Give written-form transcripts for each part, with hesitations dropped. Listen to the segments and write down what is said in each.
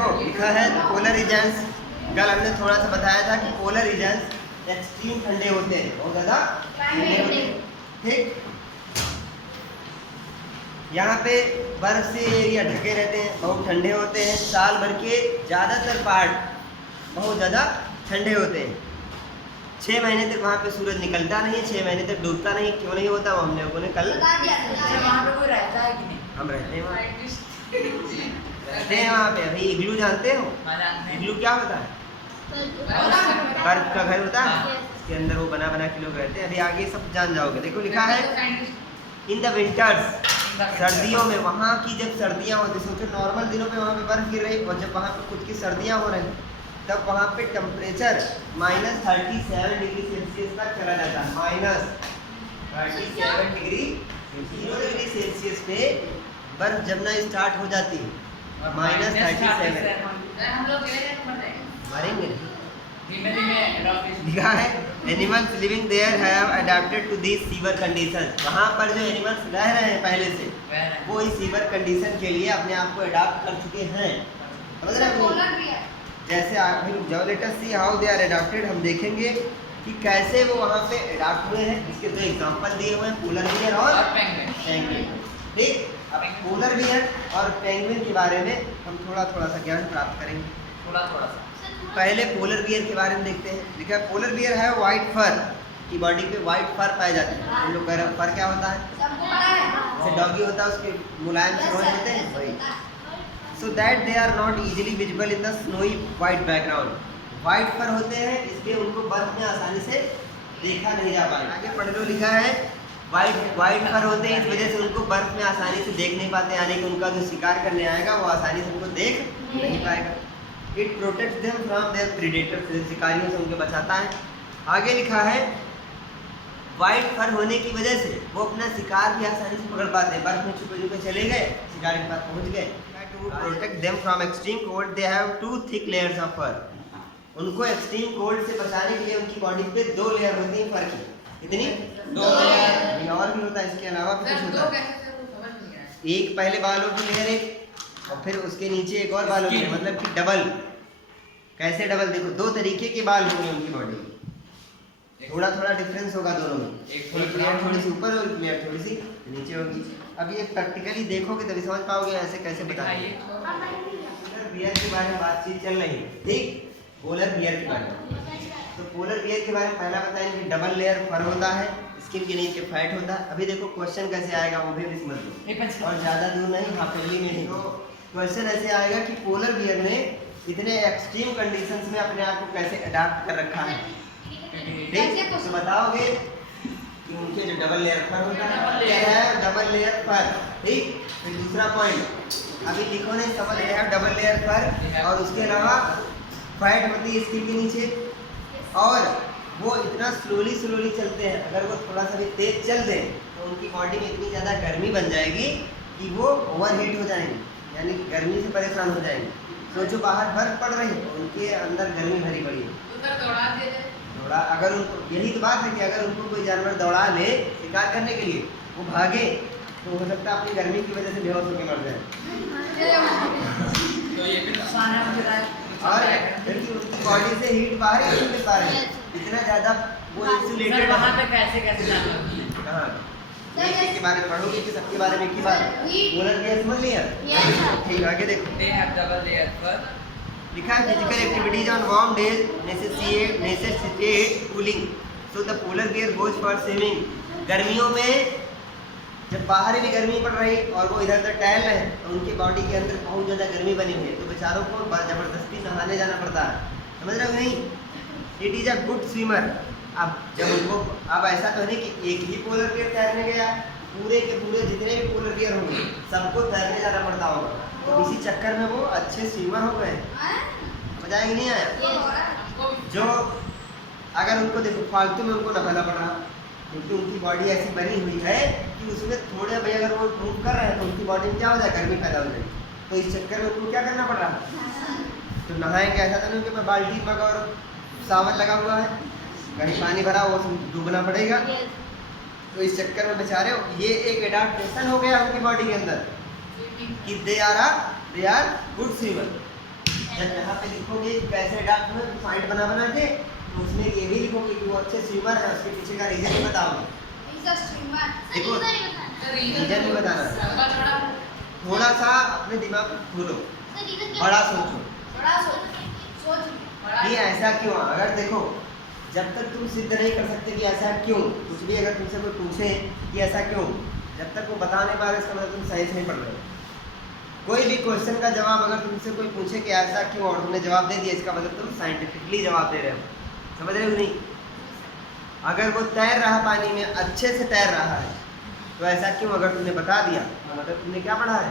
देखो लिखा है पोलर रीजन्स। कल हमने थोड़ा सा बताया था कि पोलर रीजन्स एक्सट्रीम ठंडे होते हैं, बहुत ज़्यादा ठंडे होते हैं। ठीक, यहाँ पे बर्फ से एरिया ढके रहते हैं, बहुत ठंडे होते हैं। साल भर के ज़्यादातर पार्ट बहुत ज़्यादा ठंडे होते हैं। 6 महीने तक वहाँ पे सूरज निकलता नहीं है, 6 महीने तक डूबता नहीं। क्यों नहीं होता वो हम लोगों ने कल वहाँ पे कोई रहता है कि नहीं? हम रहते हैं वहाँ, रहते हैं वहाँ पे। अभी इग्लू जानते हो? इग्लू क्या होता है? बर्फ का घर होता है, इसके अंदर वो बना बना के लोग रहते हैं। अभी आगे सब जान जाओगे। देखो लिखा है इन द विंटर्स, सर्दियों में। वहाँ की जब सर्दियाँ होती, सोचो नॉर्मल दिनों पे वहाँ पे बर्फ गिर रही, और जब वहाँ पे खुद की सर्दियाँ हो रही तब वहाँ पे टेम्परेचर -37 डिग्री सेल्सियस तक चला जाता है। -37 डिग्री, 0 डिग्री सेल्सियस पे बर्फ जमना स्टार्ट हो जाती है। -37 मरेंगे लिखा है animals living there have adapted to this severe conditions. वहाँ पर जो एनिमल्स रह रहे हैं पहले से, वो इस सीवर कंडीशन के लिए अपने आप को अडॉप्ट कर चुके हैं। समझ रहे हो? जैसे अभी जाओ let us see how they are adopted. हम देखेंगे कि कैसे वो वहाँ पे अडॉप्ट हुए हैं। इसके दो एग्जांपल दिए हुए हैं, पोलर बियर और पेंगुइन। ठीक, अब पोलर बियर और पेंगुइन के बारे में हम थोड़ा सा ज्ञान प्राप्त करेंगे। थोड़ा सा पहले पोलर बियर के बारे में देखते हैं। लिखा है पोलर बियर है व्हाइट फर, की बॉडी पे व्हाइट फर पाए जाते हैं। हम लोग कह रहे हैं फर क्या होता है? जैसे डॉगी होता है, उसके मुलायम से रोज होते हैं वही। So that they are not easily visible in the snowy white background. White fur होते हैं, इसलिए उनको बर्फ में आसानी से देखा नहीं जा पाएगा। आगे पढ़ लो, लिखा है वाइट फर होते हैं, इस वजह से उनको बर्फ में आसानी से देख नहीं पाते, यानी कि उनका जो शिकार करने आएगा वो आसानी से उनको देख नहीं पाएगा। It protects them from their predators, शिकारियों से उनको बचाता है। आगे लिखा है वाइट फर होने की वजह से वो अपना शिकार भी आसानी से पकड़ पाते हैं। बर्फ में छुपे चले गए, शिकार के पास पहुंच गए। To protect them from extreme cold they have 2 thick layers of fur. उनको एक्सट्रीम कोल्ड से बचाने के लिए उनकी बॉडी पे 2 लेयर होती है फर की। कितनी? 2 लेयर। और भी होता है, इसके अलावा भी कुछ होता है। एक पहले बालों की लेयर, एक और फिर उसके नीचे एक और बाल होते हैं, मतलब कि डबल। कैसे डबल? देखो 2 तरीके के बाल होंगे उनकी बॉडी में, थोड़ा डिफरेंस होगा दोनों में। एक लेयर थोड़ी सी ऊपर और एक लेयर थोड़ी सी नीचे होगी। अब ये प्रैक्टिकली देखोगे तभी समझ पाओगे, ऐसे कैसे बताएंगे। पोलर बियर के बारे में बातचीत चल रही है। ठीक, पोलर बियर के बारे में। तो पोलर बियर के बारे में पहला बताएंगे, डबल लेयर फर होता है, स्किन के नीचे फैट होता है। अभी देखो क्वेश्चन कैसे आएगा वो भी समझ लो, और ज़्यादा दूर नहीं, हाफिली में नहीं। तो क्वेश्चन ऐसे आएगा कि पोलर बियर ने इतने एक्सट्रीम कंडीशंस में अपने आप को कैसे अडॉप्ट कर रखा है। ठीक, तो बताओगे कि उनके जो डबल लेयर फर होता है, क्या है? डबल लेयर फर। ठीक, फिर दूसरा पॉइंट अभी लिखो नहीं, समझ रहे हैं? डबल लेयर फर, और उसके अलावा फैट होती है स्किन के नीचे, और वो इतना स्लोली चलते हैं। अगर वो थोड़ा सा भी तेज चल दें तो उनकी बॉडी में इतनी ज़्यादा गर्मी बन जाएगी कि वो ओवरहीट हो जाएंगे, यानी कि गर्मी से परेशान हो जाएंगे। सोचो बाहर बर्फ पड़ रही है, उनके अंदर गर्मी भरी पड़ी है। दौड़ा, अगर उनको, यही तो बात है कि अगर उनको कोई जानवर दौड़ा ले शिकार करने के लिए, वो भागे, तो हो सकता है अपनी गर्मी की वजह से बेहोश होकर मर जाए। तो ये भी नुकसान है मुझे। और क्योंकि उनकी बॉडी से हीट बाहर ही नहीं पा रही, इतना ज़्यादा वो इंसुलेटेड। वहाँ पे कैसे जाना? कहाँ एक के बारे में पढ़ोगे कि सबके बारे में एक ही बार पोलर बियर समझ लिया? ठीक, आगे देखो। They have double layer fur. लिखा है physical activities on warm days necessitate cooling, so the polar bear goes for swimming. गर्मियों में जब बाहर भी गर्मी पड़ रही और वो इधर उधर टहल रहे हैं, तो उनकी बॉडी के अंदर बहुत ज़्यादा गर्मी बनी हुई है, तो बेचारों को ज़बरदस्ती नहाने जाना पड़ता है। समझ रहे हो नहीं? It is a good swimmer. अब जब उनको, अब ऐसा तो नहीं कि एक ही पोलर बियर तैरने गया, पूरे के पूरे जितने भी पोलर बियर होंगे सबको तैरने जाना पड़ता होगा, तो इसी चक्कर में वो अच्छे स्विमर हो गए। मजा ही नहीं आया। जो अगर उनको देखो फालतू में उनको नहाना पड़ रहा, क्योंकि उनकी बॉडी ऐसी बनी हुई है कि उसमें थोड़े भाई अगर वो मूव कर रहे हैं तो उनकी बॉडी में क्या हो जाए, गर्मी पैदा हो जाए। तो इस चक्कर में उनको क्या करना पड़ रहा, तो नहाएंगे। ऐसा तो नहीं कि मैं बाल्टी मग और सावन लगा हुआ है, कहीं पानी भरा वो डूबना पड़ेगा। तो इस चक्कर में बेचारे ये एक एडाप्टेशन हो गया उनकी बॉडी के अंदर कि दे आर गुड स्विमर। जब यहाँ पे लिखोगे कैसे अडॉप्ट हुए पॉइंट बना बना के, तो उसमें ये भी लिखोगे कि वो अच्छे स्विमर है, उसके पीछे का रीजन भी बताओगे। देखो रीजन भी बताना, थोड़ा सा अपने दिमाग को खोलो, बड़ा सोचो कि ऐसा क्यों। अगर देखो जब तक तुम सिद्ध नहीं कर सकते कि ऐसा क्यों, कुछ भी अगर तुमसे कोई पूछे कि ऐसा क्यों, जब तक वो बता नहीं पा रहे इसका मतलब तुम साइंस नहीं पढ़ रहे हो। कोई भी क्वेश्चन का जवाब अगर तुमसे कोई पूछे कि ऐसा क्यों और तुमने जवाब दे दिया, इसका मतलब तुम साइंटिफिकली जवाब दे रहे हो। समझ रहे हो नहीं? अगर वो तैर रहा पानी में, अच्छे से तैर रहा है, तो ऐसा क्यों अगर तुमने बता दिया तो मतलब तुमने क्या पढ़ा है?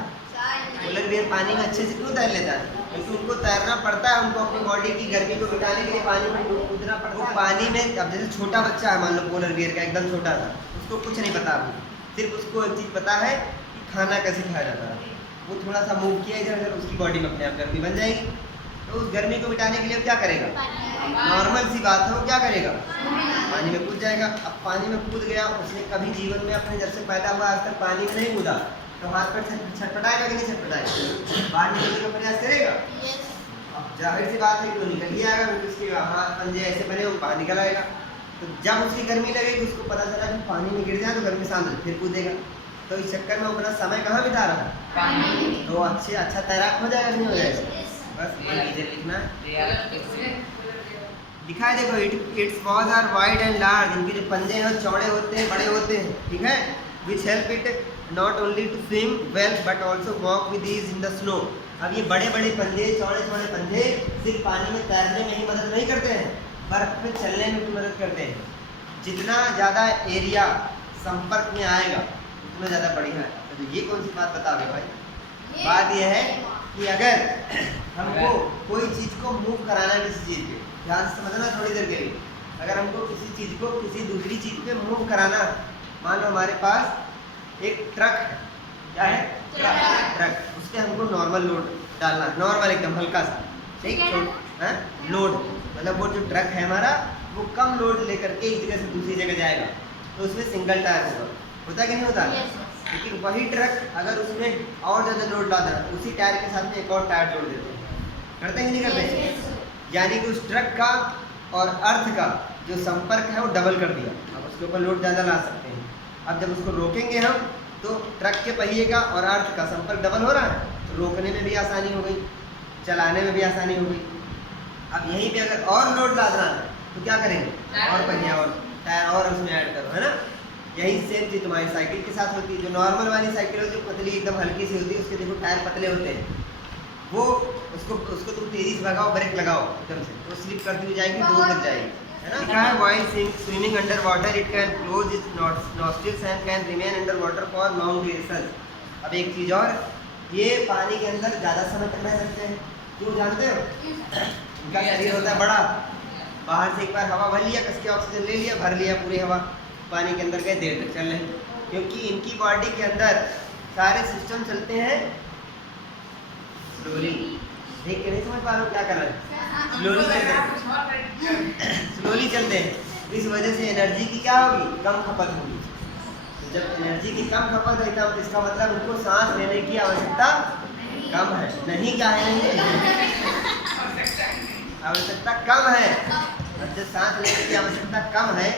पोलर बियर पानी में अच्छे से क्यों तैर लेता है? क्योंकि उनको तैरना पड़ता है, उनको अपनी बॉडी की गर्मी को मिटाने के लिए पानी में कूदना पड़ता है। पानी में अब जैसे छोटा बच्चा है, मान लो पोलर बियर का एकदम छोटा था, उसको कुछ नहीं पता अभी, सिर्फ उसको एक चीज़ पता है कि खाना कैसे खाया जाता है। वो थोड़ा सा मूव किया इधर उधर, उसकी बॉडी में अपने आप गर्मी बन जाएगी। तो उस गर्मी को मिटाने के लिए क्या करेगा? नॉर्मल सी बात है, वो क्या करेगा? पानी में कूद जाएगा। अब पानी में कूद गया, उसने कभी जीवन में अपने जब से पैदा हुआ आज तक पानी में नहीं कूदा, तो हाथ पर छटपटाएगा कि नहीं छटपटाएगा? बाहर निकलने का प्रयास करेगा। अब जाहिर सी बात है कि वो निकल ही आएगा, क्योंकि उसके हाथ पंजे ऐसे बने वो बाहर निकल आएगा। तो जब उसकी गर्मी लगेगी, उसको पता चला कि पानी में गिर जाए तो गर्मी शांत हो, फिर कूदेगा। तो इस चक्कर में अपना समय कहाँ बिता रहा है? पानी। तो अच्छा तैराक हो जाएगा नहीं हो जाएगा? बस ये रीजन लिखना है। लिखा है देखो, its paws are wide and large, इनके जो पंजे हैं चौड़े होते हैं, बड़े होते हैं, ठीक है। Which help it not only to swim well but also walk with ease in the snow. अब ये बड़े बड़े पंजे, चौड़े चौड़े पंजे सिर्फ पानी में तैरने में ही मदद नहीं करते हैं, बर्फ में चलने में भी मदद करते हैं। जितना ज़्यादा एरिया संपर्क में आएगा उतना ज़्यादा बढ़िया है। तो ये कौन सी बात बताओगे भाई? बात यह है कि अगर हमको कोई चीज़ को मूव कराना है, किसी चीज़ पे ध्यान से समझना थोड़ी देर के लिए, अगर हमको किसी चीज़ को किसी दूसरी चीज़ पे मूव कराना, मान लो हमारे पास एक ट्रक है, क्या है? ट्रक। उस पर हमको नॉर्मल लोड डालना, नॉर्मल एकदम हल्का सा, ठीक है, लोड मतलब वो जो ट्रक है हमारा, वो कम लोड लेकर के एक जगह से दूसरी जगह जाएगा, तो उसमें सिंगल टायर होता है कि नहीं होता? लेकिन वही ट्रक अगर उसमें और ज़्यादा लोड डाल देना, तो उसी टायर के साथ में एक और टायर जोड़ देते हैं, करते हैं कि नहीं करते? यानी कि उस ट्रक का और अर्थ का जो संपर्क है वो डबल कर दिया। अब उसके ऊपर लोड ज़्यादा ला सकते हैं। अब जब उसको रोकेंगे हम, तो ट्रक के पहिए का और अर्थ का संपर्क डबल हो रहा है, तो रोकने में भी आसानी हो गई, चलाने में भी आसानी हो गई। अब यहीं पे अगर और लोड लादना है तो क्या करेंगे? और पहिया और टायर और उसमें ऐड करो, है ना। यही सेम चीज़ तुम्हारी साइकिल के साथ होती है। जो नॉर्मल वाली साइकिल होती है पतली एकदम हल्की सी होती है, उसके देखो टायर पतले होते हैं, वो उसको तुम तेजी से भगाओ, ब्रेक लगाओ एकदम से, तो स्लिप करती हुई जाएगी, दूर तक जाएगी, है ना। लिखा है while swimming under water it can close it's nostrils and can remain under water for long duration. अब एक चीज़ और, ये पानी के अंदर ज़्यादा समय तक रह सकते हैं। क्यों जानते हो? इनका शरीर होता है बड़ा, बाहर से एक बार हवा भर लिया, कस के ऑक्सीजन ले लिया, भर लिया पूरी हवा, पानी के अंदर गए, देर तक चल रहे, क्योंकि इनकी बॉडी के अंदर सारे सिस्टम चलते हैं स्लोली। देख के नहीं समझ पा रहे हो क्या कर रहे हैं? स्लोली चलते हैं, स्लोली चलते हैं। इस वजह से एनर्जी की क्या होगी? कम खपत होगी। तो जब एनर्जी की कम खपत है, तब इसका मतलब उनको सांस लेने की आवश्यकता कम है। नहीं क्या है? नहीं आवश्यकता कम है। और जब सांस लेने की आवश्यकता कम है,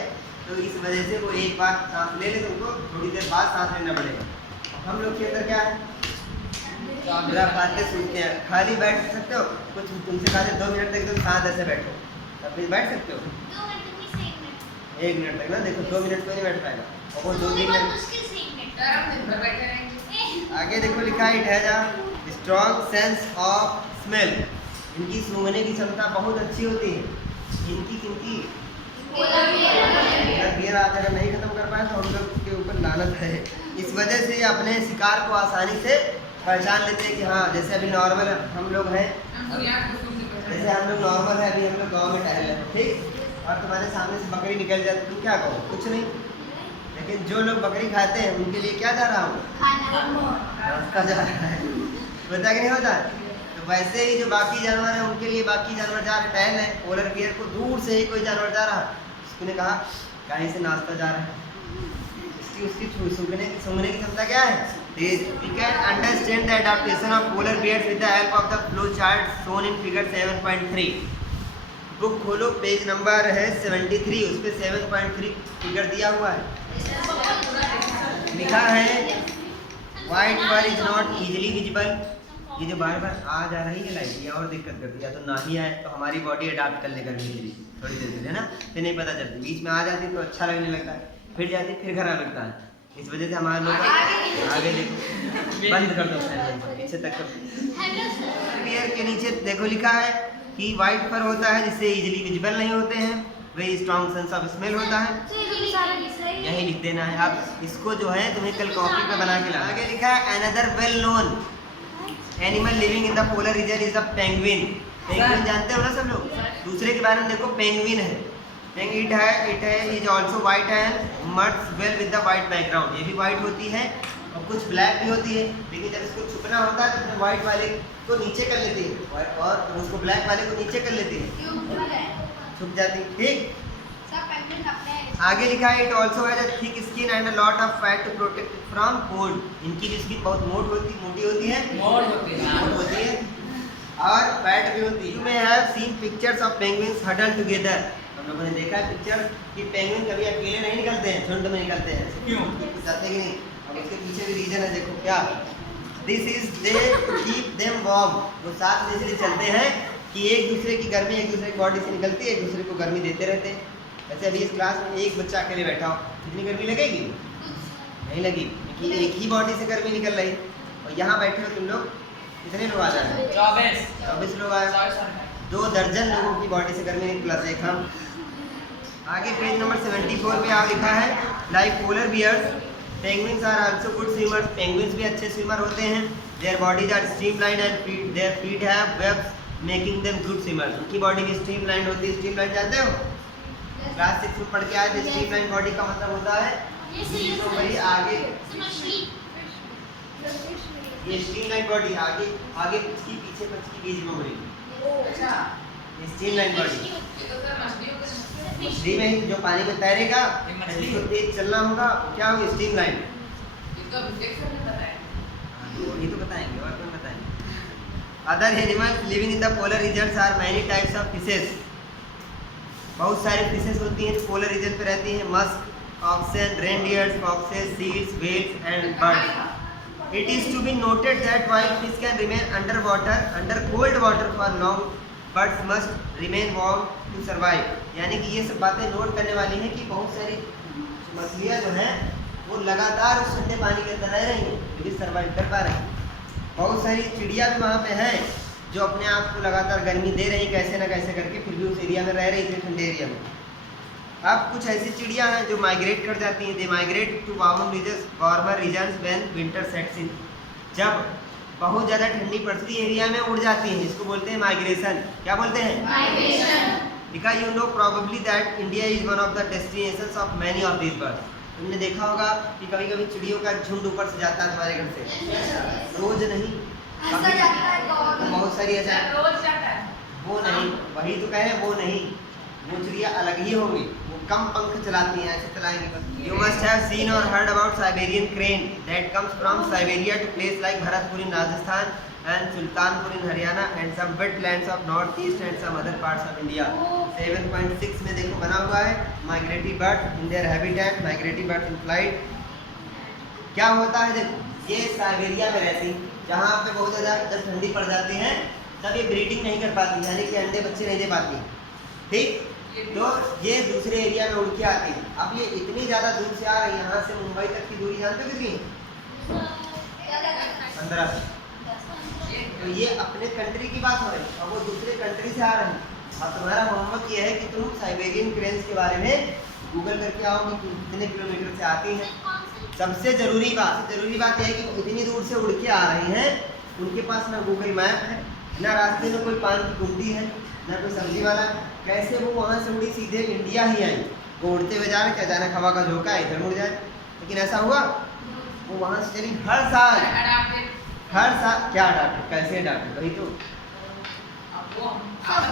तो इस वजह से वो एक बार सांस ले ले तो उनको थोड़ी देर बाद सांस लेना पड़ेगा। हम लोग के अंदर क्या है? मेरा बातें सुनते हैं, खाली बैठ सकते हो, कुछ तुमसे कहा 2 मिनट तक तुम साथ ऐसे बैठो, तब भी बैठ सकते हो 1 मिनट तक ना। देखो 2 मिनट तो नहीं बैठ पाएगा, और वो 2-3 मिनट आगे देखो लिखा है it has a strong sense of smell. इनकी सूंघने की क्षमता बहुत अच्छी होती है। इनकी अगर बियर आज अगर नहीं खत्म कर पाए तो हम लोग के ऊपर लानत है। इस वजह से अपने शिकार को आसानी से पहचान लेते हैं कि हाँ, जैसे अभी नॉर्मल हम लोग हैं, जैसे हम लोग नॉर्मल है, अभी हम लोग गाँव में टहल रहे हैं, ठीक, और तुम्हारे सामने से बकरी निकल जाए तो तुम क्या कहो? कुछ नहीं। लेकिन जो लोग बकरी खाते हैं उनके लिए क्या जा रहा हूँ? रास्ता जा रहा है, होता कि नहीं होता? तो वैसे ही जो बाकी जानवर हैं उनके लिए बाकी जानवर जा रहे टहल है। पोलर बियर को दूर से ही कोई जानवर जा रहा है, उसने कहा कहीं से नाश्ता जा रहा है, उसकी सूंघने की क्षमता क्या है? तेज। We can understand the adaptation of polar bears with the help of the flow chart shown in figure 7.3। Book खोलो, पेज नंबर है 73, उस पे 7.3 फिगर दिया हुआ है। लिखा है white fur is not easily visible. ये जो बार बार आ जा रही है लाइट, ये और दिक्कत करती है। या तो ना ही आए तो हमारी बॉडी अडाप्ट कर ले गर्मी के लिए थोड़ी देर के लिए, है ना, फिर नहीं पता चलती। बीच में आ जाती है तो अच्छा लगने लगता है, फिर जाती फिर खराब लगता है। इस वजह से हमारे लोग आगे देखो, बंद कर दो पीछे तक कर। बियर के नीचे देखो लिखा है कि व्हाइट फर होता है जिससे इजीली विजिबल नहीं होते हैं, very strong sense of smell होता है। यही लिख देना है। अब इसको जो है तुम्हें कल कॉपी पे बना के ला। आगे लिखा है another well known animal living in the polar region is the penguin. Penguin जानते हो ना सब लोग। दूसरे के बारे में देखो, पेंगुइन है, इट है is also white and merge well with the white background. ये भी व्हाइट होती है और कुछ ब्लैक भी होती है, लेकिन जब इसको छुपना होता है तो अपने व्हाइट वाले को नीचे कर लेती है और उसको ब्लैक वाले को नीचे कर लेती है, छुप जाती है। ठीक, आगे लिखा है it also has a thick skin and a lot of fat to protect from cold. इनकी भी स्किन बहुत मोटी होती है और फैट भी होती है। You may have seen pictures of penguins huddled together. हम लोगों ने देखा है पिक्चर कि पेंगुइन कभी अकेले नहीं निकलते हैं, झुंड में निकलते हैं। क्यों जाते कि नहीं? अब इसके पीछे भी रीजन है, देखो क्या। This is they keep them warm. वो साथ में इसलिए चलते हैं कि एक दूसरे की गर्मी एक दूसरे की बॉडी से निकलती है, एक दूसरे को गर्मी देते रहते हैं। ऐसे अभी इस क्लास में एक बच्चा अकेले बैठा हो, कितनी गर्मी लगेगी? नहीं लगी, क्योंकि एक ही बॉडी से गर्मी निकल रही। और यहाँ बैठे हो तुम लोग, कितने लोग आ जा रहे हैं? 24 लोग आए, 2 दर्जन लोगों की बॉडी से गर्मी निकला। देखा आगे पेज नंबर 74 पे आप लिखा है like polar bears penguins are also good swimmers. Penguins भी अच्छे स्विमर होते हैं। Their bodies are streamlined and their feet have webs making them good swimmers. उनकी बॉडी भी स्ट्रीमलाइंड होती है। स्ट्रीमलाइन जानते हो? क्लास 6 में पढ़ के आए थे। स्ट्रीमलाइन बॉडी का मतलब होता है तो भाई आगे ये स्ट्रीमलाइन बॉडी आगे कुछ की पीछे कुछ की बीच में बड़ी। अच्छा, स्ट्रीमलाइन बॉडी मछली में जो पानी में तैरेगा, इसको तेज चलना होगा, क्या होगा? स्ट्रीमलाइन। ये तो बताएंगे और कौन बताएंगे। Other animals living in the polar regions are many types of fishes. बहुत सारी फिशेस होती हैं जो पोलर रीजन पे रहती हैं। Musk, oxen, reindeers, foxes, seals, whales and birds. It is to be noted that while fish can remain under cold water for long, birds must remain warm to survive. यानी कि ये सब बातें note करने वाली हैं कि बहुत सारी मछलियाँ जो हैं वो लगातार उस ठंडे पानी के अंदर रह रही हैं, जो भी सर्वाइव कर पा रही हैं। बहुत सारी चिड़िया भी वहाँ पे हैं जो अपने आप को लगातार गर्मी दे रही, कैसे ना कैसे करके, फिर भी उस एरिया में रह रही थी, ठंडे एरिया में। अब कुछ ऐसी चिड़िया हैं जो माइग्रेट कर जाती हैं। They migrate to warmer regions when winter sets in. जब बहुत ज़्यादा ठंडी पड़ती एरिया में उड़ जाती हैं, इसको बोलते हैं माइग्रेशन। क्या बोलते हैं? Migration. Because you know probably that India is one of the destinations of many of these birds. तुमने देखा होगा कि कभी कभी चिड़ियों का झुंड ऊपर से जाता है तुम्हारे घर से, रोज नहीं, बहुत सारी ऐसा वो नहीं, वही तो कह रहे हैं, वो नहीं, वो चिड़िया अलग ही होंगी, वो कम पंख चलाती हैं, ऐसे चलाएंगे। यू मस्ट हैव सीन और heard about Siberian crane that comes from Siberia to place like Bharatpur in Rajasthan and Sultanpur in Haryana and some wetlands of north east and some other parts of India. 7.6 में देखो बना हुआ है migratory birds in their habitat, migratory birds in flight। क्या होता है? देखो ये साइबेरिया में रहती, जहाँ पे बहुत ज़्यादा जब ठंडी पड़ जाती है तब ये ब्रीडिंग नहीं कर पाती, यानी कि अंडे बच्चे नहीं दे पाती। ठीक, तो ये दूसरे एरिया में उड़ के आती है। अब ये इतनी ज़्यादा दूर से आ रही है, यहाँ से मुंबई तक की दूरी जानते हो कितनी? 15। तो ये अपने कंट्री की बात हो रही है और वो दूसरे कंट्री से आ रही है। अब तुम्हारा होमवर्क ये है कि तुम साइबेरियन क्रेन्स के बारे में गूगल करके आओ कि कितने किलोमीटर से आती हैं। सबसे ज़रूरी बात यह है कि वो इतनी दूर से उड़ के आ रही हैं, उनके पास ना गूगल मैप है, ना रास्ते में कोई पान की गुमटी है, ना कोई सब्जी वाला। कैसे वो वहाँ से उड़ी सीधे इंडिया ही आई? वो उड़ते हुए जा रहे थे, अचानक हवा का झोंका इधर मुड़ जाए, लेकिन ऐसा हुआ? वो वहाँ से चली हर साल क्या अडाप्टेड, कैसे अडाप्टेड? वही तो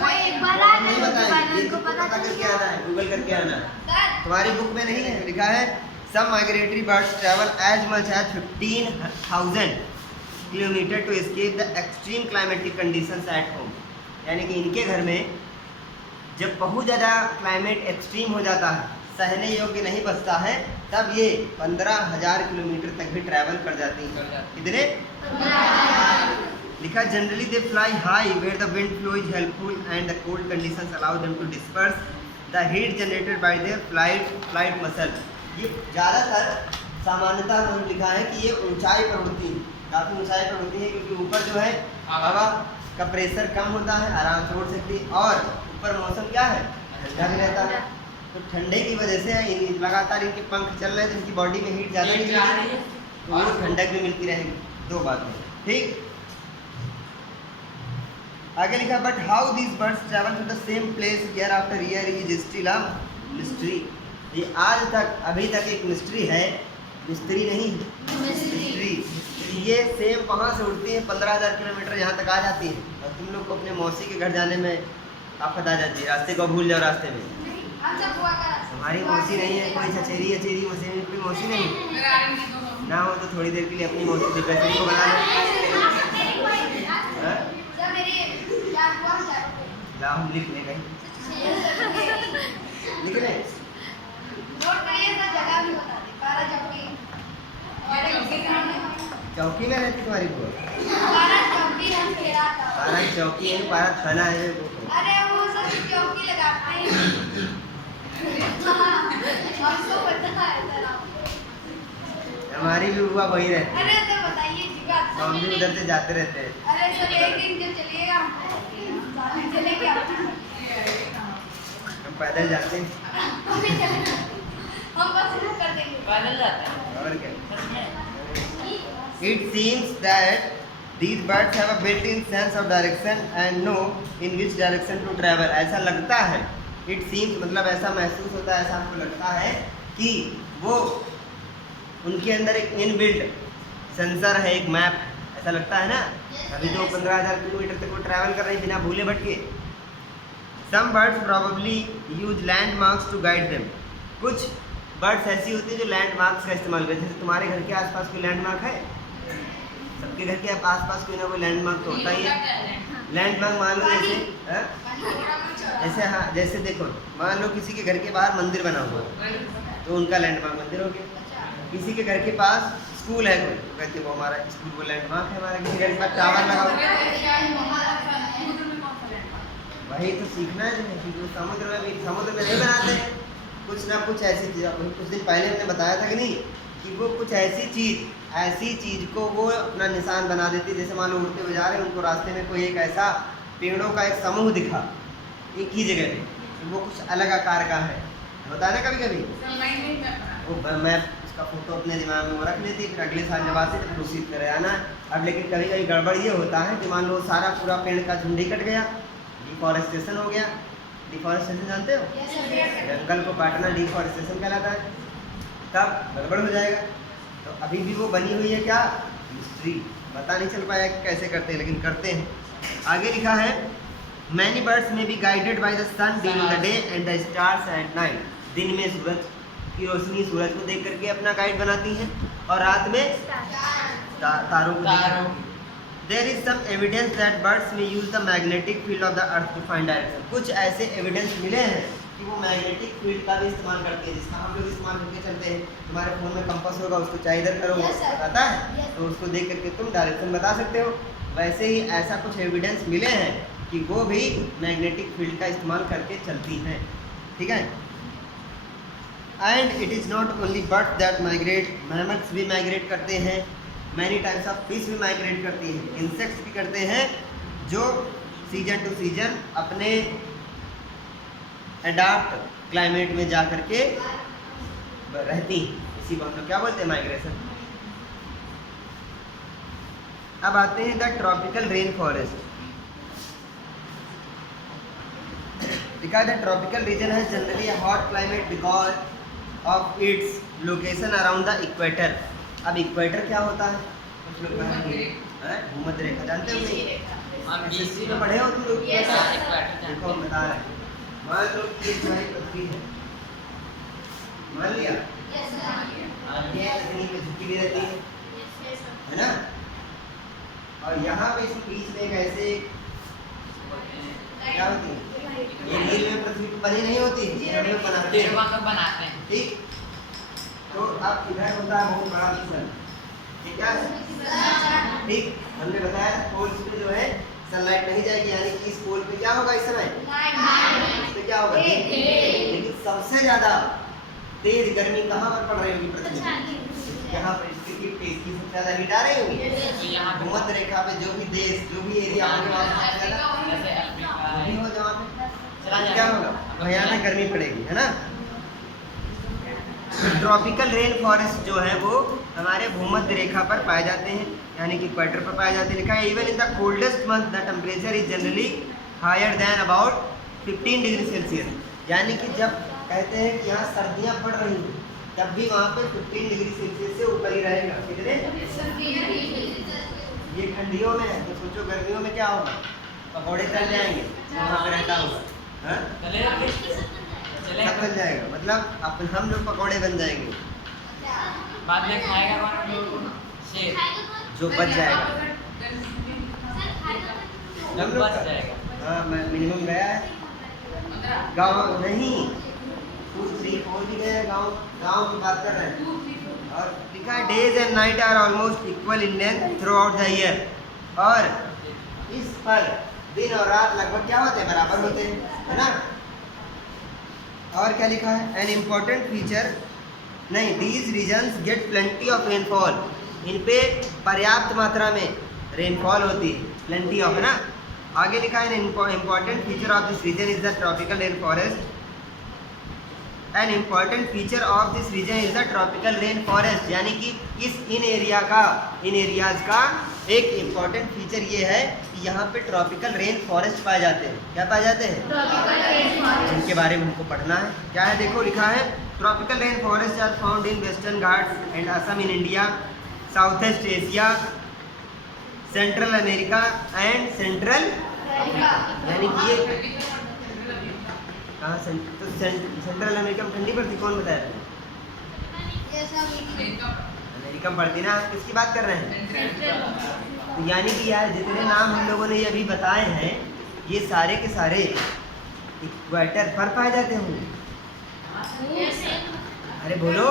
नहीं बताएंगे, ये तो पता करके आना है, गूगल करके आना है। तुम्हारी बुक में नहीं है लिखा है Some migratory birds travel as much as 15,000 kilometre to escape the extreme climatic conditions at home। यानी कि इनके घर में जब बहुत ज़्यादा क्लाइमेट एक्सट्रीम हो जाता है, सहने योग्य नहीं बचता है, तब ये 15,000 किलोमीटर तक भी ट्रैवल कर जाती हैं। कितने? लिखा generally they fly high where the wind flow is helpful and the cold conditions allow them to disperse the heat generated by their flight muscle. ये ज़्यादातर सामान्यतः हम लिखा है कि ये ऊंचाई पर उड़ती है, काफ़ी ऊंचाई पर उड़ती है, क्योंकि ऊपर जो है हवा का प्रेशर कम होता है, आराम से उड़ सकती है, और ऊपर मौसम क्या है, ठंडा भी रहता है। तो ठंडे की वजह से लगातार इनके पंख चल रहे हैं, तो इनकी बॉडी में हीट ज़्यादा नहीं रहेगी, तो उनको ठंडक भी मिलती रहेगी। दो बातें, ठीक। आगे लिखा but how these birds travel to the same place year after year is still a mystery. ये आज तक अभी तक एक मिस्ट्री है, मिस्ट्री नहीं, मिस्ट्री। ये सेम वहाँ से उड़ती है, 15,000 किलोमीटर यहाँ तक आ जाती है, और तुम लोग को अपने मौसी के घर जाने में आफत आ जाती है, रास्ते को भूल जाओ रास्ते में। हमारी मौसी नहीं है, कोई चचेरी अचेरी कोई मौसी नहीं ना हो, तो थोड़ी देर के लिए अपनी मौसी डिप्रेशन को बना लो। हम लिख लें कहीं, लिख लें। चौकी में रहती तुम्हारी बुआ? पारा चौकी है, पारा थाना है। अरे वो सब चौकी लगाते हैं। हमको पता है जरा। हमारी भी बुआ वही रहती है। अरे तो बताइए जीवा। तो हम भी उधर से जाते रहते हैं। अरे सर एक दिन जब चलिएगा चलेंगे हम पैदल जाते हैं। हम बस शुरू कर देंगे। पैदल जाते हैं। और क्या? It seems that these birds have a built-in sense of direction and know in which direction to travel। ऐसा लगता है, it seems मतलब ऐसा महसूस होता है, ऐसा आपको लगता है कि वो उनके अंदर एक इनबिल्ट सेंसर है, एक मैप, ऐसा लगता है ना। अभी तो 15,000 किलोमीटर तक वो ट्रैवल कर रहे हैं बिना भूले भटके। Some birds probably use landmarks to guide them। कुछ बर्ड्स ऐसी होती है जो लैंडमार्क्स का इस्तेमाल करते हैं। जैसे तुम्हारे घर के आसपास कोई लैंडमार्क है? सबके घर के आसपास कोई ना कोई लैंडमार्क तो होता ही है। लैंडमार्क मान लो जैसे हाँ, जैसे देखो मान लो किसी के घर के बाहर मंदिर बना हुआ है, तो उनका लैंडमार्क मंदिर हो गया। किसी के घर के पास स्कूल है कोई, तो कहते वो हमारा स्कूल वो लैंडमार्क है हमारा। किसी के घर के पास टावर लगा हुआ, वही तो सीखना है। समुद्र में भी, समुद्र में नहीं बनाते हैं कुछ ना कुछ ऐसी चीज़। कुछ दिन पहले हमने बताया था कि नहीं, कि वो कुछ ऐसी चीज़ को वो अपना निशान बना देती है। जैसे मान लो उड़ते हुए जा रहे हैं, उनको रास्ते में कोई एक ऐसा पेड़ों का एक समूह दिखा एक ही जगह पे, तो वो कुछ अलग आकार का है, होता है ना कभी कभी। वो मैप उसका फोटो अपने दिमाग में वो रख लेती है, फिर अगले साल जब आते तो प्रोसीड करे आना। अब लेकिन कभी कभी गड़बड़ ये होता है कि मान लो सारा पूरा पेड़ का झुंड ही कट गया, डिफॉरेस्टेशन हो गया। डिफॉरेस्टेशन जानते हो? जंगल को काटना डिफॉरेस्टेशन कहलाता है। तब गड़बड़ हो जाएगा। तो अभी भी वो बनी हुई है क्या, मिस्ट्री, पता नहीं चल पाया कि कैसे करते हैं, लेकिन करते हैं। आगे लिखा है many birds may be guided by the sun during the day and the stars at night. दिन में सूरज की रोशनी, सूरज को देख करके अपना गाइड बनाती है, और रात में तारों को। There is some evidence that birds may use the magnetic field of the earth to find direction। कुछ ऐसे एविडेंस मिले हैं कि वो मैग्नेटिक फील्ड का भी इस्तेमाल करते हैं, जिसका हम लोग इस्तेमाल करके चलते हैं। तुम्हारे फ़ोन में कंपास होगा, उसको चाहे इधर करो बताता है, तो उसको देख करके तुम डायरेक्शन बता सकते हो। वैसे ही ऐसा कुछ एविडेंस मिले हैं कि वो भी मैग्नेटिक फील्ड का इस्तेमाल करके चलती हैं, ठीक है। And it is not only birds that migrate, mammals भी माइग्रेट करते हैं। मैनी टाइप्स ऑफ फिश भी माइग्रेट करती हैं, इंसेक्ट्स भी करते हैं, जो सीजन टू सीजन अपने अडाप्ट क्लाइमेट में जा कर के रहती हैं। इसी को हम लोग क्या बोलते हैं, माइग्रेशन। अब आते हैं the tropical rain forest. Because the tropical region है generally a hot climate because of its location around the equator। अब इक्वेटर क्या होता है, कुछ लोग कहेंगे भूमध्य रेखा, जानते हो एसएससी में पढ़े हो तुम लोग? देखो हम बता रहे हैं, मान लो कि एक हमारी पृथ्वी है, मान लिया आंखें जमीन पे झुकी हुई रहती है ना। और यहाँ पे इस बीच में एक ऐसे क्या होती है, ये रील में पृथ्वी पर बनी नहीं होती, ये हम लोग बनाते हैं, ठीक। तो अब इधर होता है बहुत बड़ा मिशन, ये क्या है, ठीक। हमने बताया पोल्स पे जो है सनलाइट नहीं जाएगी, यानी कि इस पोल पे क्या होगा इस समय, इस पे क्या होगा, लेकिन सबसे ज्यादा तेज गर्मी कहाँ पर पड़ रही होगी पृथ्वी पर, यहाँ पर इसकी सबसे ज्यादा हीट आ रही होगी। भूमध्य रेखा पे जो भी देश, जो भी एरिया होंगे वहाँ सबसे ज्यादा हो, जहाँ पे क्या होगा, भयानक गर्मी पड़ेगी, है ना। ट्रॉपिकल रेन फॉरेस्ट जो है वो हमारे भूमध्य रेखा पर पाए जाते हैं, यानी कि इक्वेटर पर पाए जाते हैं। लिखा है even in the coldest month the temperature is generally higher than about 15 degree Celsius, यानी कि जब कहते हैं कि यहाँ सर्दियाँ पड़ रही हैं तब भी वहाँ पे 15 डिग्री सेल्सियस से ऊपर ही रहेगा। कितने, ये ठंडियों में है, तो सोचो गर्मियों में क्या होगा, पकौड़े तल जाएंगे वहाँ पे रहता होगा, सब बन जाएगा, मतलब अपन हम लोग पकौड़े बन जाएंगे, बाद में खाएगा कौन, शेर जो बच जाएगा, जब बच जाएगा। हाँ मैं मिनिमम गया है गाँव, नहीं 2, 3, 4 भी गए गाँव, गाँव की बात कर रहे हैं। और लिखा है days and night are almost equal in length throughout the year, और इस पर दिन और रात लगभग क्या होते हैं, बराबर होते हैं, है ना। और क्या लिखा है, एन इम्पोर्टेंट फीचर, नहीं, these regions get plenty of rainfall, इन पे पर्याप्त मात्रा में रेनफॉल होती है, प्लेंटी ऑफ, है ना। आगे लिखा है an important feature of this region is the tropical rain forest, an important feature of this region is the tropical rain forest, यानी कि इन एरियाज का एक इम्पॉर्टेंट फीचर ये है कि यहाँ पे ट्रॉपिकल रेन फॉरेस्ट पाए जाते हैं। क्या पाए जाते हैं, जिनके बारे में हमको पढ़ना है। क्या है, देखो लिखा है tropical rain forest are found in Western Ghats and Assam in India, South East Asia, Central America and Central Africa, यानी कि ये कहाँ तो सेंट्रल अमेरिका में ठंडी पड़ती, कौन बताया, अमेरिका में पड़ती ना, किसकी बात कर रहे हैं। तो यानी कि यार जितने नाम हम लोगों ने ये अभी बताए हैं ये सारे के सारे इक्वेटर पर पाए जाते होंगे। अरे बोलो,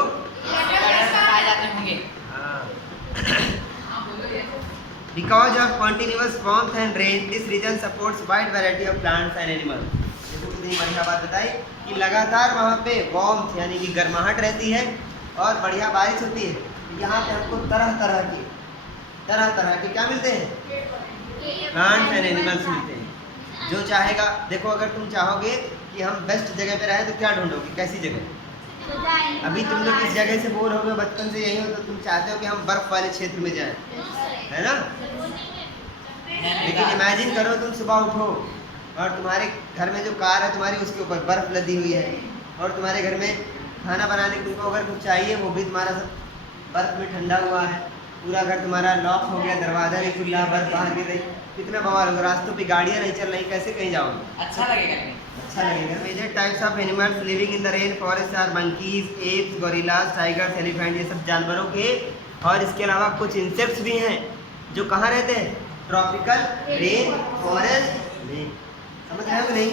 पाए जाते होंगे। Because of continuous warmth and rain, this region supports wide variety of plants and animals. देखो कितनी बढ़िया बात बताई कि लगातार वहाँ पे वार्मथ यानी कि गर्माहट रहती है और बढ़िया बारिश होती है। यहाँ पे हमको तरह तरह के क्या मिलते हैं, प्लांट्स एंड एनिमल्स मिलते हैं। जो चाहेगा, देखो अगर तुम चाहोगे कि हम बेस्ट जगह पे रहें तो क्या ढूंढोगे, कैसी जगह। अभी तुम लोग इस जगह से बोर हो गए, बचपन से यही हो, तो तुम चाहते हो कि हम बर्फ वाले क्षेत्र में जाएं, है ना। लेकिन इमेजिन करो तुम सुबह उठो और तुम्हारे घर में जो कार है तुम्हारी उसके ऊपर बर्फ लदी हुई है, और तुम्हारे घर में खाना बनाने के तुमको अगर कुछ चाहिए वो भी तुम्हारा सब बर्फ में ठंडा हुआ है, पूरा घर तुम्हारा लॉक हो गया, दरवाजा नहीं खुला, बर्फ बाहर गिर रही, कितना बवाल होगा। रास्तों पे गाड़ियाँ नहीं चल रही, कैसे कहीं जाओगे, अच्छा लगेगा। Major types of animals living in the rain forest are monkeys, apes, gorillas, tigers, elephant, ये सब जानवरों के, और इसके अलावा कुछ इंसेक्ट्स भी हैं जो कहाँ रहते हैं, ट्रॉपिकल रेन फॉरेस्ट में। समझ रहे हो कि नहीं।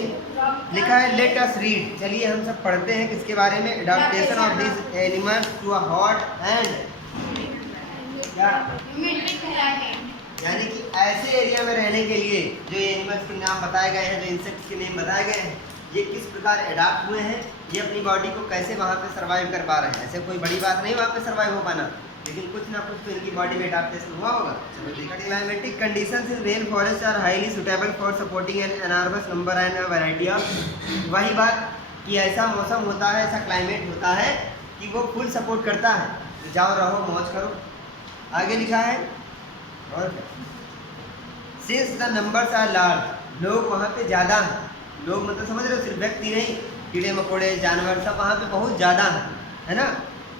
लिखा है लेट अस रीड, चलिए हम सब पढ़ते हैं किसके बारे में, adaptation of this animals to a hot and क्या, यानी कि ऐसे एरिया में रहने के लिए जो ये एनिमल्स के नाम बताए गए हैं, जो इंसेक्ट्स के नेम बताए गए हैं, ये किस प्रकार अडाप्ट हुए हैं, ये अपनी बॉडी को कैसे वहाँ पे सर्वाइव कर पा रहे हैं। ऐसे कोई बड़ी बात नहीं वहाँ पे सर्वाइव हो पाना, लेकिन कुछ ना कुछ तो इनकी बॉडी में अडाप्टेशन हुआ होगा। Climatic conditions in rain forest are highly suitable for supporting an enormous number and variety of, वही बात कि ऐसा मौसम होता है, ऐसा क्लाइमेट होता है कि वो फुल सपोर्ट करता है, तो जाओ रहो मौज करो। आगे लिखा है और since the numbers are large, लोग वहाँ पे ज़्यादा हैं, लोग मतलब समझ रहे हो, सिर्फ व्यक्ति नहीं, कीड़े मकोड़े जानवर सब वहाँ पे बहुत ज़्यादा हैं, है ना।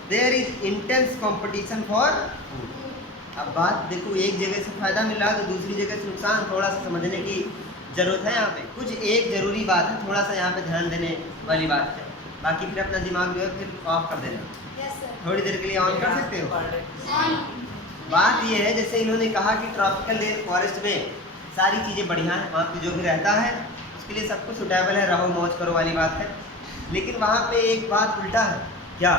There is intense competition for food. अब बात देखो, एक जगह से फ़ायदा मिल रहा है तो दूसरी जगह से नुकसान, थोड़ा सा समझने की ज़रूरत है। यहाँ पे कुछ एक ज़रूरी बात है, थोड़ा सा यहाँ पे ध्यान देने वाली बात है, बाकी फिर अपना दिमाग जो है फिर ऑफ कर देना। थोड़ी देर के लिए ऑन कर सकते हो। बात ये है जैसे इन्होंने कहा कि ट्रॉपिकल रेन फॉरेस्ट में सारी चीज़ें बढ़िया हैं, वहाँ पे जो भी रहता है उसके लिए सब कुछ सुटेबल है, रहो मौज करो वाली बात है। लेकिन वहाँ पे एक बात उल्टा है, क्या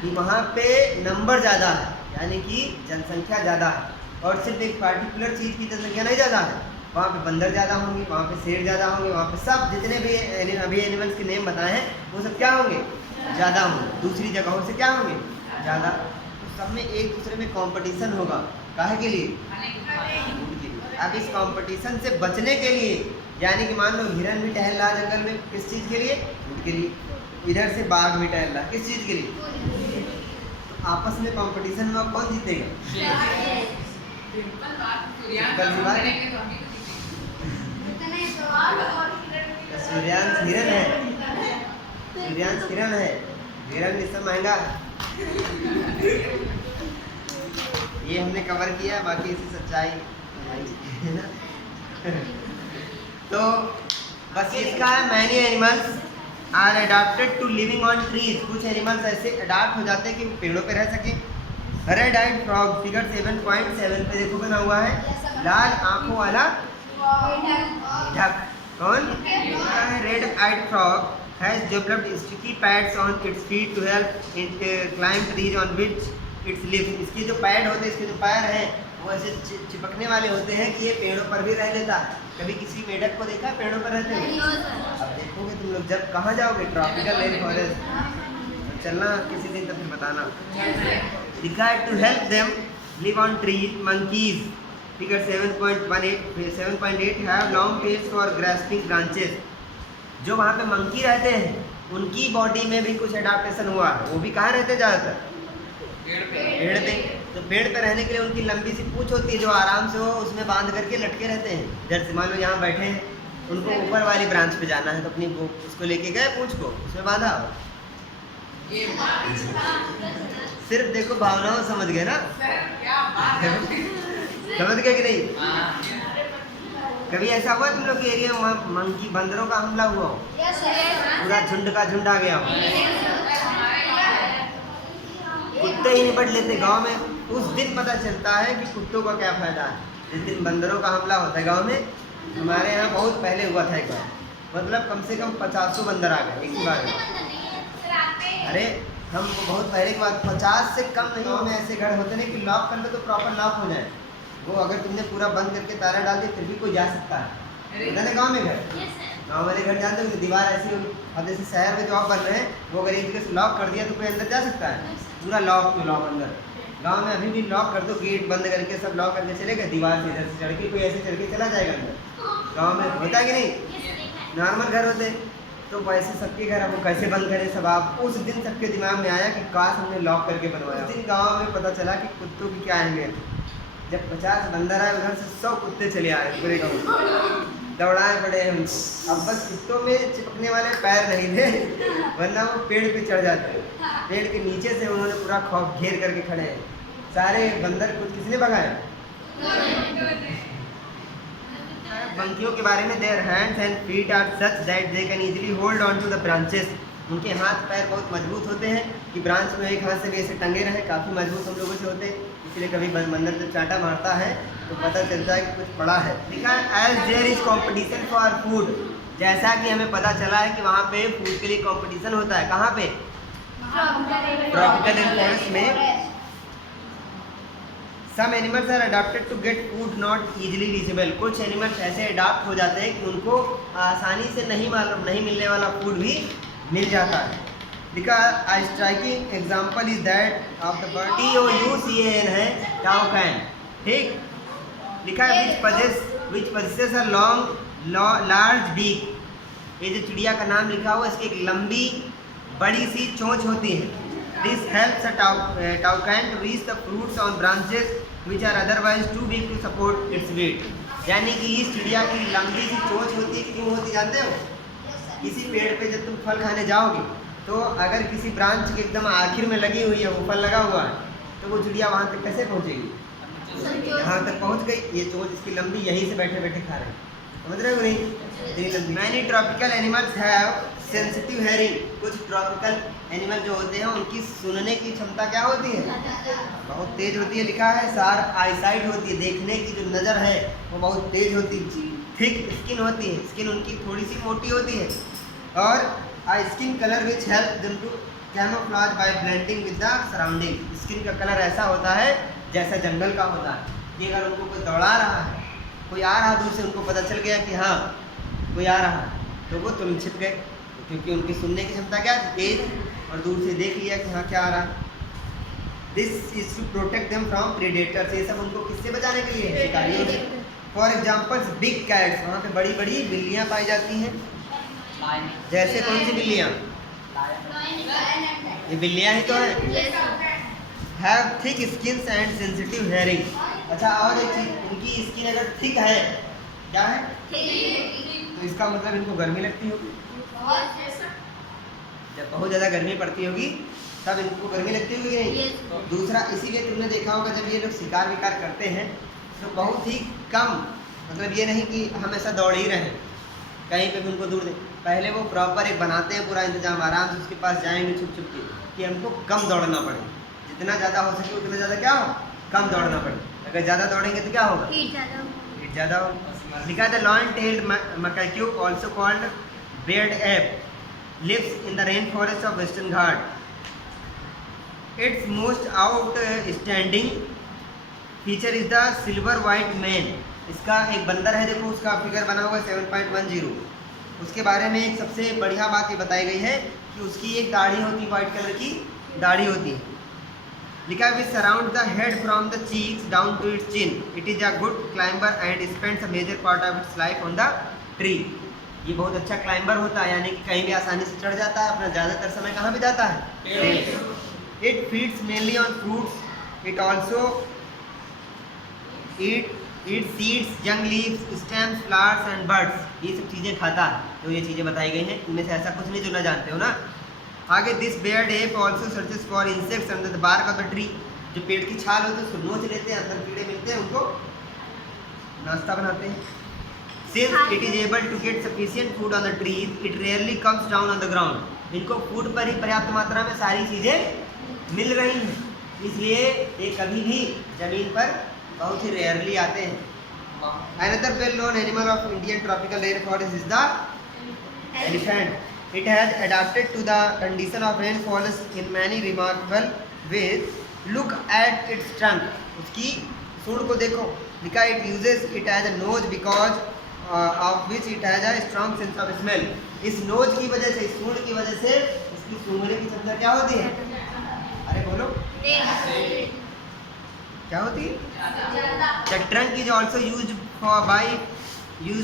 कि वहाँ पे नंबर ज़्यादा है, यानी कि जनसंख्या ज़्यादा है, और सिर्फ एक पार्टिकुलर चीज़ की जनसंख्या नहीं ज़्यादा है। वहाँ पे बंदर ज़्यादा होंगे, वहाँ पे शेर ज़्यादा होंगे, वहाँ पे सब जितने भी अभी एनिमल्स के नेम बताए हैं वो सब क्या होंगे, ज़्यादा होंगे, दूसरी जगहों से क्या होंगे, ज़्यादा। तो सब में एक दूसरे में कंपटीशन होगा, काहे के लिए, अब इस कंपटीशन से बचने के लिए, यानी कि मान लो हिरन भी टहल रहा जंगल में, किस चीज़ के लिए, फूड के लिए, इधर से बाघ भी टहल रहा, किस चीज़ के लिए, तो आपस में कंपटीशन में कौन जीतेगा, सूर्यांश हिरन है, सूर्यांश हिरन है, हिरन इससे महंगा। ये हमने कवर किया, बाकी इसकी सच्चाई है ना। तो बस इसका है many animals are adapted to living on trees. कुछ एनिमल्स ऐसे अडाप्ट हो जाते हैं कि वो पेड़ों पे रह सके। रेड आइड फ्रॉग फिगर 7.7 पे देखो बना हुआ है, लाल आंखों वाला ढक। कौन है? Red eyed frog has developed sticky pads on its feet to help it climb trees on which its lives। इसके जो पैड होते हैं, इसके जो पैर हैं वो ऐसे चिपकने वाले होते हैं कि ये पेड़ों पर भी रह लेता है। कभी किसी मेढक को देखा पेड़ों पर रहते हुए? अब देखोगे तुम लोग जब कहाँ जाओगे, ट्रॉपिकल रेन फॉरेस्ट, तो चलना किसी दिन, तो फिर बताना। लिखा है to help them live on trees monkeys figure 7.8 have long tails for grasping branches. जो वहाँ पे मंकी रहते हैं उनकी बॉडी में भी कुछ एडाप्टेशन हुआ है। वो भी कहाँ रहते हैं ज़्यादातर, पेड़ पे। तो पेड़ पे रहने के लिए उनकी लंबी सी पूंछ होती है जो आराम से वो उसमें बांध करके लटके रहते हैं। जैसे मान लो यहाँ बैठे हैं, उनको ऊपर वाली ब्रांच पे जाना है तो अपनी उसको लेके गए, पूंछ को उसमें बांधा। सिर्फ देखो भावनाओं समझ गए ना, समझ गए कि नहीं? कभी ऐसा हुआ तुम लोग के एरिया में मंकी बंदरों का हमला हुआ हो, पूरा झुंड का झुंड आ गया हो, कुत्ते ही निपट लेते गांव में। उस दिन पता चलता है कि कुत्तों का क्या फायदा है। जिस दिन बंदरों का हमला होता है गांव में, हमारे यहाँ बहुत पहले हुआ था एक बार, मतलब कम से कम 50 बंदर आ गए एक ही बार में। अरे हम बहुत पहले के बाद 50 से कम नहीं। गाँव में ऐसे घर होते नहीं कि लॉक कर लो तो प्रॉपर लॉक हो जाए, वो अगर तुमने पूरा बंद करके ताला डाल दिया फिर भी कोई जा सकता है। ना गाँव में घर, गाँव वाले घर जानते हो दीवार ऐसी होगी। अब जैसे शहर में जो आप बन रहे हैं वो अगर एक जगह से लॉक कर दिया तो कोई अंदर जा सकता है, पूरा लॉक में लॉक अंदर। गांव में अभी भी लॉक कर दो, गेट बंद करके सब लॉक करके चले गए, दीवार से इधर से चढ़ के कोई ऐसे चढ़ के चला जाएगा अंदर। गांव में होता है कि नहीं, नॉर्मल घर होते। तो वैसे सबके घर अब वो कैसे बंद करें सब। आप उस दिन सबके दिमाग में आया कि काश हमने लॉक करके बनवाया। उस दिन गाँव में पता चला कि कुत्तों की क्या अहमियत है। जब 50 बंदर आए उधर से 100 कुत्ते चले आए पूरे गाँव में, दौड़ाए पड़े हम। अब बस कुत्तों में चिपकने वाले पैर नहीं थे, वरना वो पेड़ पे चढ़ जाते। पेड़ के नीचे से उन्होंने पूरा खौफ घेर करके खड़े हैं सारे बंदर। कुछ किसने भगाया? मंकियों के बारे में, their hands and feet are such that they can easily hold on to the branches. उनके हाथ पैर बहुत मजबूत होते हैं कि ब्रांच में एक हाथ से भी ऐसे टंगे रहे, काफ़ी मजबूत हम लोगों से होते हैं। इसलिए कभी बंदर जब चांटा मारता है तो पता चलता है कि कुछ पड़ा है। लिखा है as there is competition for food. जैसा कि हमें पता चला है कि वहाँ पे फूड के लिए कंपटीशन होता है। कहाँ पे? ट्रॉपिकल रेन फॉरेस्ट में। Some animals are adapted to get food not easily reachable. कुछ एनिमल्स ऐसे अडाप्ट हो जाते हैं कि उनको आसानी से नहीं मिलने वाला फूड भी मिल जाता है। लिखा a striking example is that of the bird TOUCAN है, टाउकैन। ठीक, लिखा है which possesses a long large beak। ये जो चिड़िया का नाम लिखा हुआ इसकी एक लंबी बड़ी सी चोंच होती है। This helps a toucan to reach the fruits on branches which are otherwise too big to support its weight। यानी कि इस चिड़िया की लंबी सी चोंच होती है, क्यों होती जानते हो? किसी पेड़ पे जब तुम फल खाने जाओगे तो अगर किसी ब्रांच के एकदम आखिर में लगी हुई है, वो फल लगा हुआ है, तो वो चिड़िया वहाँ तक कैसे पहुँचेगी? यहाँ तक पहुँच गई। ये चोंच इसकी लंबी, यहीं से बैठे बैठे खा रहे हैं, समझ रहे हो नहीं? Many tropical animals have sensitive hearing, कुछ ट्रॉपिकल एनिमल जो होते हैं उनकी सुनने की क्षमता क्या होती है, बहुत तेज होती है। लिखा है शार्प आईसाइट होती है, देखने की जो नज़र है वो बहुत तेज होती है। थिक स्किन होती है, स्किन उनकी थोड़ी सी मोटी होती है। और skin colour which help them to camouflage by blending with the surrounding. Skin का कलर ऐसा होता है जैसा जंगल का होता है कि अगर उनको कोई दौड़ा रहा है, कोई आ रहा दूर से, उनको पता चल गया कि हाँ कोई आ रहा है, तो वो तुरंत छिप गए, क्योंकि उनकी सुनने की क्षमता क्या है, तेज, और दूर से देख लिया कि हाँ क्या आ रहा है। This is to protect them from predators. ये सब उनको किससे बचाने के लिए, शिकारियों से। फॉर एग्जाम्पल्स बिग कैट्स, वहाँ पे बड़ी बड़ी बिल्लियाँ पाई जाती हैं। जैसे कौन सी बिल्लियाँ, ये बिल्लियाँ ही तो हैं। Have thick skins and sensitive hearing. अच्छा, और एक चीज, उनकी स्किन अगर थिक है, क्या है, तो इसका मतलब इनको गर्मी लगती होगी। जब बहुत ज़्यादा गर्मी पड़ती होगी तब इनको गर्मी लगती होगी नहीं। दूसरा, इसीलिए तुमने देखा होगा जब ये लोग शिकार विकार करते हैं तो बहुत ही कम, मतलब ये नहीं कि हमेशा दौड़ ही रहे, कहीं पे भी उनको दूर दे, पहले वो प्रॉपर एक बनाते हैं पूरा इंतजाम, आराम से उसके पास जाएंगे छुप छुप के, कि हमको कम दौड़ना पड़े, जितना ज़्यादा हो सके उतना ज़्यादा क्या हो, कम दौड़ना पड़े। अगर ज़्यादा दौड़ेंगे तो क्या होगा, हीट ज़्यादा होगा। लिखा है the lion tailed macaque also called bearded ape lives in the rain forest of western Ghat. Its most outstanding feature is the silver white mane. इसका एक बंदर है, देखो उसका फिगर बना हुआ है 7.10। उसके बारे में एक सबसे बढ़िया बात ये बताई गई है कि उसकी एक दाढ़ी होती है, वाइट कलर की दाढ़ी होती है। लिखा है which surround the head from the cheeks down to its chin. It is a good climber and spends a major part of its life on the tree. ये बहुत अच्छा क्लाइंबर होता है, यानी कि कहीं भी आसानी से चढ़ जाता है, अपना ज़्यादातर समय कहाँ बिताता है। It feeds mainly on fruits. It also eat seeds, young leaves, stems, flowers and birds. ये सब चीज़ें खाता है, तो ये चीज़ें बताई गई हैं। इनमें से ऐसा कुछ नहीं जो ना जानते हो ना। आगे this bearded ape also searches for insects under the bark of the tree. जो पेड़ की छाल होती है उसको नोच लेते हैं, अंदर कीड़े मिलते हैं, उनको नाश्ता बनाते हैं। Since it is able to get sufficient food on the trees, it rarely comes down on the ground. इनको फूड पर ही पर्याप्त मात्रा में सारी चीज़ें मिल रही हैं, इसलिए ये कभी भी ज़मीन पर बहुत ही रेयरली आते हैं। Another well-known animal of Indian tropical rainforest is the elephant. It has adapted to the condition of rainforest in many remarkable ways. Look at its trunk. उसकी सूंड को देखो, लिखा it uses it as a nose because of which it has a strong sense of smell. इस knows की वजह से, इस सूंड की वजह से इसकी सूंघने की क्षमता क्या होती है, अरे बोलो क्या होती है। The trunk is also used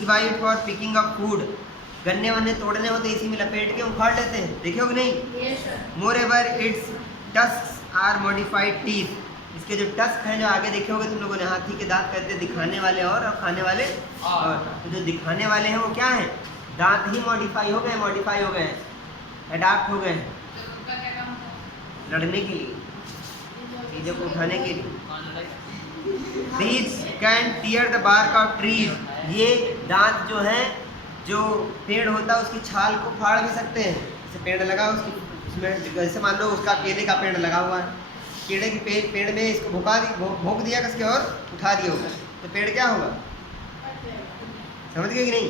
by it for picking up food. गन्ने वन्ने तोड़ने होते इसी में लपेट के उखाड़ लेते हैं, देखे हो कि नहीं। Moreover, its tusks are modified teeth. इसके जो टस्क हैं, जो आगे देखे होगे तुम लोगों ने, हाथी के दांत कहते हैं दिखाने वाले और खाने वाले और। तो जो दिखाने वाले हैं वो क्या हैं, दांत ही मॉडिफाई हो गए, अडाप्ट हो गए लड़ने के लिए, चीज़ों को उठाने के लिए। These can tear the bark of trees. ये दांत जो हैं, जो पेड़ होता है उसकी छाल को फाड़ भी सकते हैं। जैसे पेड़ लगा उसमें, जैसे मान लो उसका केले का पेड़ लगा हुआ है, केले के पेड़ में इसको भोंक दिया कसके और उठा दिया होगा, तो पेड़ क्या होगा, समझ गए कि नहीं।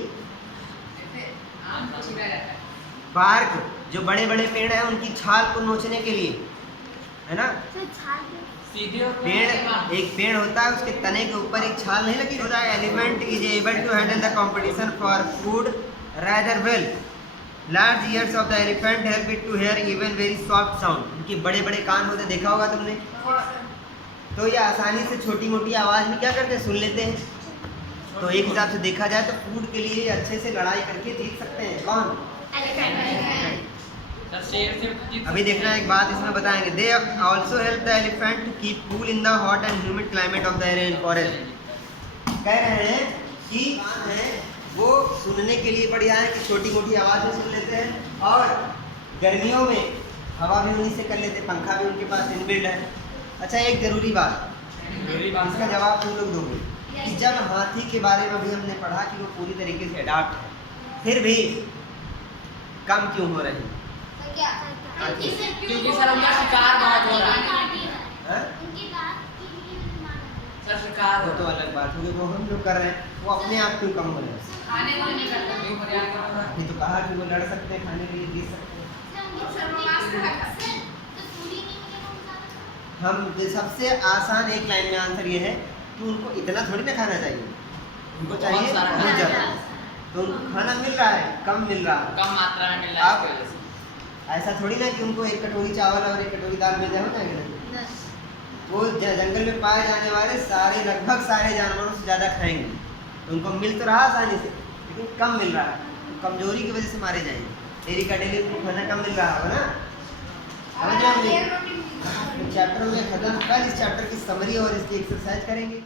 बार्क, जो बड़े बड़े पेड़ हैं उनकी छाल को नोचने के लिए, है ना। पेड़, एक पेड़ होता है उसके तने के ऊपर एक छाल नहीं लगी होता है। Elephant is able to handle the competition for food rather well. Large ears of the elephant help it to hear even very soft sound. उनके बड़े बड़े कान होते, देखा होगा तुमने, तो ये आसानी से छोटी मोटी आवाज़ में क्या करते हैं, सुन लेते हैं। तो एक हिसाब से देखा जाए तो फूड के लिए अच्छे से लड़ाई करके जीत सकते हैं। कौन, अभी देखना एक बात इसमें बताएंगे। They also help the elephant to keep cool in the hot and humid climate of the rain forest. कह रहे हैं कि वो सुनने के लिए बढ़िया है कि छोटी मोटी आवाज़ में सुन लेते हैं, और गर्मियों में हवा भी उन्हीं से कर लेते हैं, पंखा भी उनके पास इनबिल्ड है। अच्छा, एक ज़रूरी बात, इसका जवाब तुम लोग दोगे कि जब हाथी के बारे में भी हमने पढ़ा कि वो पूरी तरीके से अडाप्ट है, फिर भी कम क्यों हो रही? तो क्या क्योंकि सर उनका शिकार बहुत हो रहा है। हाँ? सर शिकार वो हो तो अलग बात होगी, वो हम लोग कर रहे हैं, वो अपने आप क्यों कम हो रहे हैं? खाने को नहीं करते, क्यों प्रयास कर रहा है? अभी तो कहा कि वो लड़ सकते हैं, खाने के लिए जीत सकते हैं। हम सबसे आसान एक लाइन में आंसर ये है कि उनको इतना थोड़ी ना खाना चाहिए, उनको चाहिए बहुत सारा बहुत खाना ज़्यादा। तो उनको खाना मिल रहा है, कम मिल रहा है। कम मात्रा में मिल रहा है आप- इसकी वजह से। ऐसा थोड़ी ना कि उनको एक कटोरी चावल और एक कटोरी दाल मिल जाए, हो जाएगा ना? वो जंगल में पाए जाने वाले सारे लगभग सारे जानवरों से ज़्यादा खाएंगे, तो उनको मिल तो रहा आसानी से, लेकिन कम मिल रहा है, तो कमजोरी की वजह से मारे जाएंगे। डेली का डेली उनको खाना कम मिल रहा होगा ना। समझ रहे हैं? चैप्टर में खत्म, कल इस चैप्टर की समरी और इसकी एक्सरसाइज करेंगे।